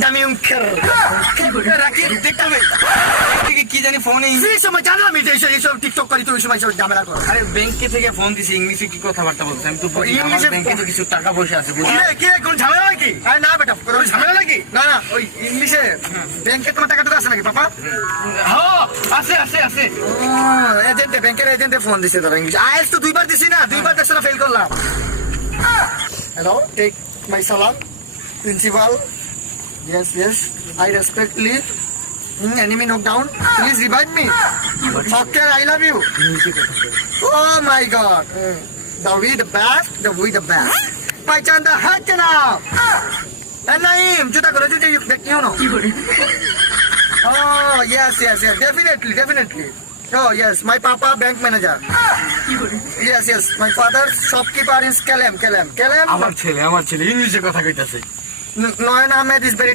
দামি উঙ্কের রাখি দেখতে হবে থেকে কি জানি ফোনে সেই সময় জানলাম এইসব টিকটক করি তো ওই সময় সব ঝামেলা করো। আরে ব্যাংকে থেকে ফোন দিছি ইংলিশে কি কথাবার্তা বলছে আমি তো ইংলিশে ব্যাংকে তো কিছু টাকা পয়সা আছে কি রে কোন ঝামেলা নাকি? আরে না বেটা কোনো ঝামেলা নাকি? না না ওই ইংলিশে ব্যাংকে তোমার টাকা টুকু আছে নাকি পাপা? হ্যাঁ আছে আছে আছে এজেন্টে ব্যাংকের এজেন্টে ফোন দিছে তারা ইংলিশ আইএলস তো দুইবার দিছি না দুইবার দেখছ না ফেল করলাম। হ্যালো টেক মাই সালাম principal yes I respectfully enemy knockdown please revive me Doctor I love you oh my god the best पहचान द है जनाब नहीं जुदा करो जुदा क्यों ना oh yes definitely oh yes my papa bank manager yes my father shopkeeper in Kelem আমার ছেলে ইংলিশে কথা কইতাছে Noyan Ahmed is very